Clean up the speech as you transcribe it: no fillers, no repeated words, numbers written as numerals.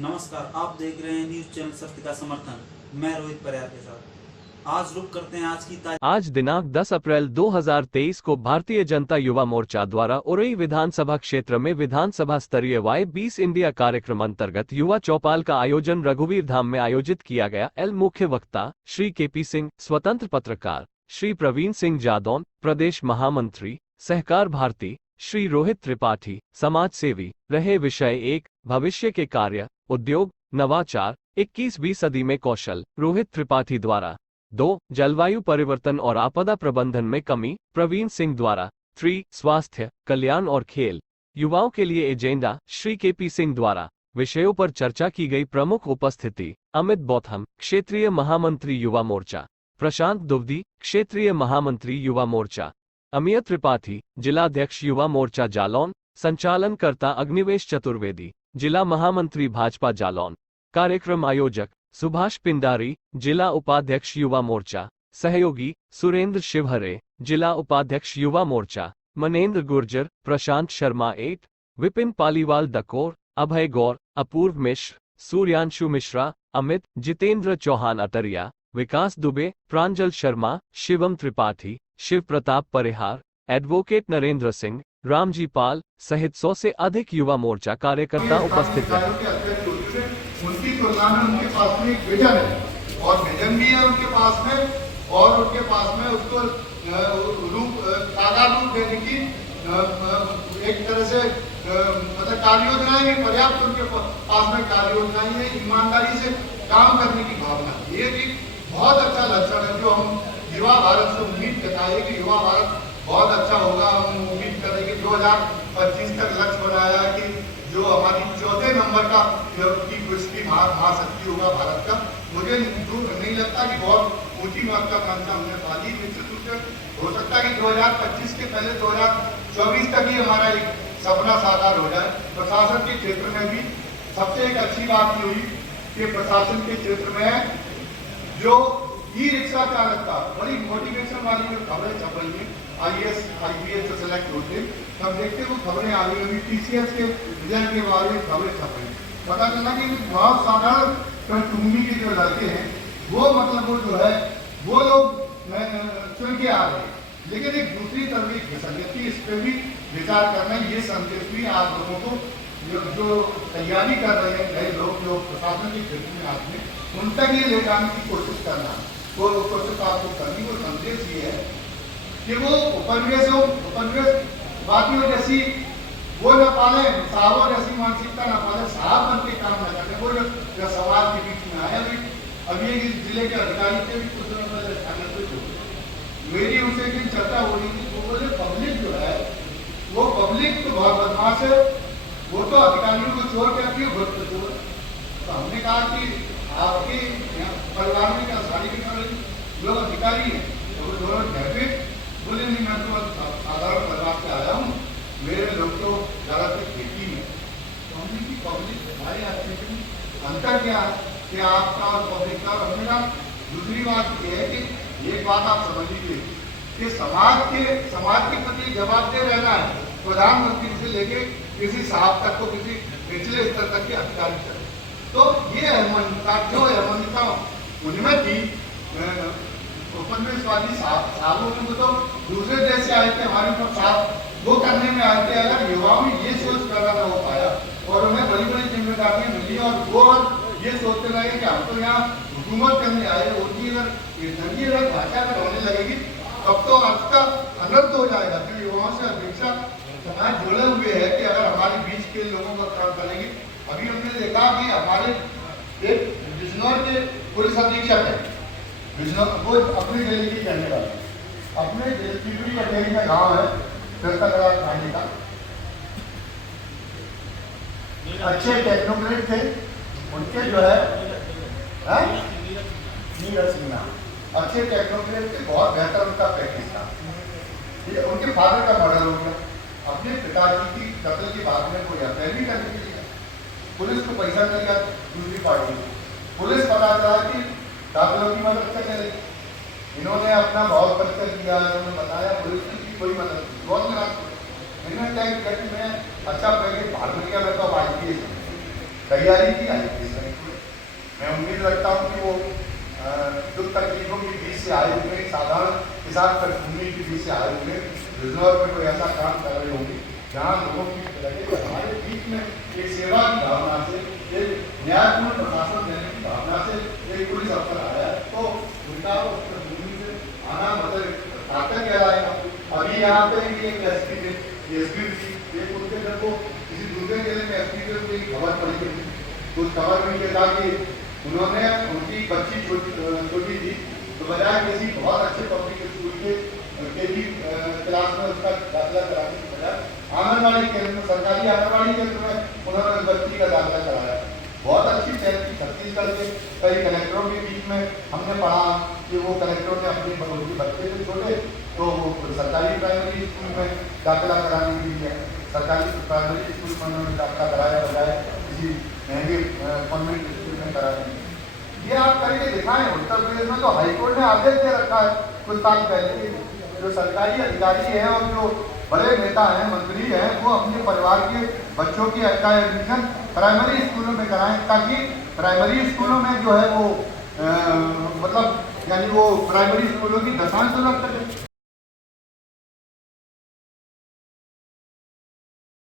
नमस्कार, आप देख रहे हैं न्यूज चैनल सत्य का समर्थन। मैं रोहित परियार के साथ आज रुक करते हैं आज की तारीख। आज दिनांक 10 अप्रैल 2023 को भारतीय जनता युवा मोर्चा द्वारा उरई विधानसभा क्षेत्र में विधानसभा स्तरीय Y20 इंडिया कार्यक्रम अंतर्गत युवा चौपाल का आयोजन रघुवीर धाम में आयोजित किया गया। मुख्य वक्ता श्री KP सिंह, स्वतंत्र पत्रकार श्री प्रवीण सिंह जादौन, प्रदेश महामंत्री सहकार भारती श्री रोहित त्रिपाठी, समाज सेवी रहे। विषय 1, भविष्य के कार्य, उद्योग, नवाचार 21वीं सदी में कौशल, रोहित त्रिपाठी द्वारा। 2, जलवायु परिवर्तन और आपदा प्रबंधन में कमी, प्रवीण सिंह द्वारा। 3, स्वास्थ्य, कल्याण और खेल, युवाओं के लिए एजेंडा, श्री KP सिंह द्वारा। विषयों पर चर्चा की गई। प्रमुख उपस्थिति अमित बौथम, क्षेत्रीय महामंत्री युवा मोर्चा, प्रशांत दुबदी, क्षेत्रीय महामंत्री युवा मोर्चा, अमिय त्रिपाठी, जिलाध्यक्ष युवा मोर्चा जालौन, संचालनकर्ता अग्निवेश चतुर्वेदी, जिला महामंत्री भाजपा जालौन। कार्यक्रम आयोजक सुभाष पिंडारी, जिला उपाध्यक्ष युवा मोर्चा, सहयोगी सुरेंद्र शिवहरे, जिला उपाध्यक्ष युवा मोर्चा, मनेंद्र गुर्जर, प्रशांत शर्मा 8, विपिन पालीवाल डकोर, अभय गौर, अपूर्व मिश्र, सूर्यांशु मिश्रा, अमित, जितेंद्र चौहान अटरिया, विकास दुबे, प्रांजल शर्मा, शिवम त्रिपाठी, शिव प्रताप परिहार, एडवोकेट नरेंद्र सिंह, रामजी पाल सहित 100 से अधिक युवा मोर्चा कार्यकर्ता उपस्थित रहे। उनकी तुलना में उनके पास में एक विजन है और विजन भी है उनके पास में और उनके पास में उसको साकार रूप देने की एक तरह से मतलब कार्य योजनाएं भी पर्याप्त उनके पास में कार्य योजनाएं हैं। ईमानदारी से काम करने की भावना, ये भी बहुत अच्छा लक्षण है जो हम युवा भारत से उम्मीद जताए कि युवा भारत बहुत अच्छा होगा। हम उम्मीद करें कि 2025 तक लक्ष्य बनाया है कि जो हमारी 4थे नंबर का की कुश्ती महाशक्ति होगा भारत का। मुझे नहीं लगता कि बहुत ऊंची मात्रा मंशा हमने पाली। निश्चित रूप से हो सकता है कि 2025 के पहले 2024 तक ही हमारा एक सपना साकार हो जाए। प्रशासन के क्षेत्र में भी सबसे एक अच्छी बात ये हुई कि प्रशासन के क्षेत्र में जो ई-रिक्शा चालक का बड़ी मोटिवेशन वाली जो खबरें छप रही है, IAS IPS से सेलेक्ट होते हम देखते वो खबरें आ रही है। TCS के रिजल्ट के बारे में खबरें छप रही, पता चला कि बहुत साधारण टुंडी के जो लड़के हैं वो मतलब वो जो है वो लोग चुन के आ रहे हैं। लेकिन एक दूसरी तरफ एक विसंगति, इस पर भी विचार करना, ये संदेश भी आप लोगों को जो तैयारी कर रहे हैं नए लोग जो प्रशासन के क्षेत्र में आते हैं उन तक ये ले जाने की कोशिश करना, वो कोशिश आपको करनी। वो संदेश ये है कि वो उपनिवेश वादियों जैसी वो न पाले, साहबों जैसी मानसिकता न पाले, साहब बन के काम न करें। वो जो समाज के बीच में आए अभी एक जिले के अधिकारी के भी कुछ दिनों पहले मेरी उनसे एक चर्चा हो रही थी। वो बोले पब्लिक जो है वो पब्लिक तो बहुत बदमाश है, वो तो अधिकारियों को चोर कहती है, भक्त चोर। तो हमने कहा कि आपके परिवार में क्या सारी लोग अधिकारी हैं, तो वो दोनों घर पे बोले नहीं, मैं तो साधारण परिवार से आया हूँ, मेरे लोग तो ज़्यादातर खेती में। तो हमने की पब्लिक हमारे एक्टिविटी अंतर क्या है कि आपका और पब्लिक का। हमने कहा दूसरी बात ये है कि एक बात आप समझ लीजिए कि समाज के प्रति जवाबदेह रहना है। प्रधानमंत्री से लेके किसी साहब तक को, किसी निचले स्तर तक के अधिकारी तक। तो ये अहमता जो अहमता उनमें थी उपनिवेशवादी साहबों में, तो दूसरे देश से आए थे हमारे ऊपर साहब वो करने में आए थे। अगर युवाओं में ये सोच पैदा न हो पाया और उन्हें बड़ी बड़ी जिम्मेदारियां मिली और वो ये सोचते रहे कि हम तो यहाँ हुकूमत करने आए, उनकी अगर भाषा अगर होने लगेगी तब तो अर्थ का अनर्थ हो जाएगा। तो युवाओं से अपेक्षा समाज जुड़े हुए है कि अगर हमारे बीच के लोगों का काम करेंगे। अभी हमने देखा कि हमारे एक बिजनौर के पुलिस अधीक्षक है, वो अपने जिले की कहने वाले, अपने पिपरी अटेरी का गाँव है थाने का, अच्छे टेक्नोक्रेट थे। उनके जो है नीरज सिन्हा, अच्छे टेक्नोक्रेट थे, बहुत बेहतर उनका पैकेज था। ये उनके फादर का मर्डर हो गया, अपने पिताजी की कत्ल के बाद में कोई अफेयर भी करने के लिए पुलिस को पैसा मिल गया दूसरी पार्टी को। पुलिस पता चला कि दाखिलों की मदद से करेगी, इन्होंने अपना बहुत परिचय किया, इन्होंने बताया पुलिस की कोई मदद नहीं, बहुत निराश। इन्होंने तय किया कि मैं अच्छा पैकेज बाहर मिल गया, मैं तो अब IPS तैयारी की IPS रैंक में। मैं उम्मीद रखता हूँ कि वो दुख तकलीफों के बीच से आए हुए साधारण किसान पृष्ठभूमि के बीच से आए हुए रिजर्व में कोई ऐसा काम कर रहे होंगे जहाँ लोगों की लगे कि हमारे बीच में एक सेवा की भावना से, एक न्यायपूर्ण प्रशासन देने की भावना से एक पुलिस अफसर आया है, तो उनका उस पृष्ठभूमि से आना मतलब ताकत कहलाएगा। अभी यहाँ पे एक एसपी थी, एक उनके जब वो किसी दूसरे जिले में एसपी से कोई खबर पड़ी थी, उस खबर में ये था कि उन्होंने उनकी बच्ची छोटी थी, तो बजाय किसी बहुत अच्छे पब्लिक स्कूल के KG क्लास में उसका दाखिला कराने के बजाय आंगनबाड़ी केंद्र में, सरकारी आंगनबाड़ी केंद्र में उन्होंने बच्ची का दाखिला कराया। बहुत अच्छी पहल की। छत्तीसगढ़ के कई कलेक्टरों के बीच में हमने पढ़ा कि वो कलेक्टरों ने अपने बच्चे से छोटे तो वो सरकारी प्राइमरी स्कूल में दाखिला कराने के लिए सरकारी प्राइमरी स्कूल में उन्होंने दाखिला कराया बजाय किसी महंगे कॉन्वेंट स्कूल में कराने। ये आप करके दिखाएं। उत्तर प्रदेश में तो हाईकोर्ट ने आदेश दे रखा है कुछ साल पहले, जो सरकारी अधिकारी हैं और जो बड़े नेता हैं, मंत्री हैं, वो अपने परिवार के बच्चों की का एडमिशन प्राइमरी स्कूलों में कराएं, ताकि प्राइमरी स्कूलों में जो है वो मतलब यानी वो प्राइमरी स्कूलों की दशांश लग सके।